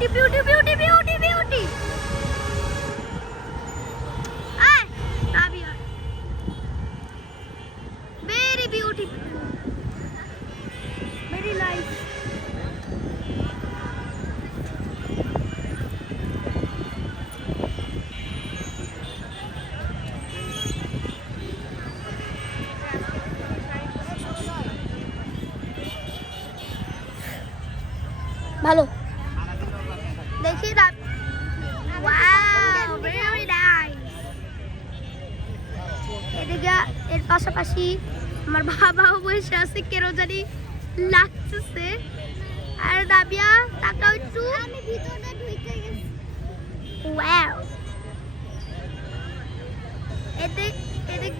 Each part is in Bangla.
beauty, beauty, beauty, beauty. Ah, Rabia. Very beautiful. Very nice. ভালো দেখি না ওয়াও ভেরি নাইস এদিকে এর পাশাপাশি আমার বাবাও বসে আছে কেন জানি লাগতেছে আর রাবিয়া তাকাও একটু আমি ভিতরে ঢুকে গেছি ওয়াও এদিক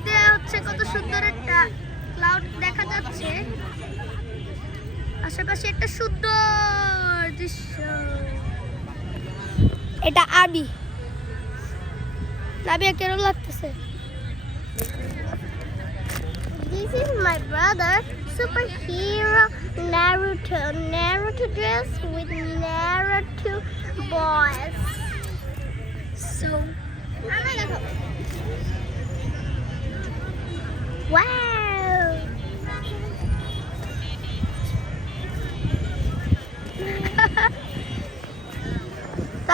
দিয়ে হচ্ছে কত সুন্দর একটা ক্লাউড দেখা যাচ্ছে আশেপাশে একটা সুন্দর দৃশ্য এটা আবি রাবিয়া কেমন লাগতেছে This is my brother superhero Naruto dress with Naruto boys so wow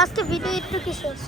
আজকে ভিডিও একটু কি শেষ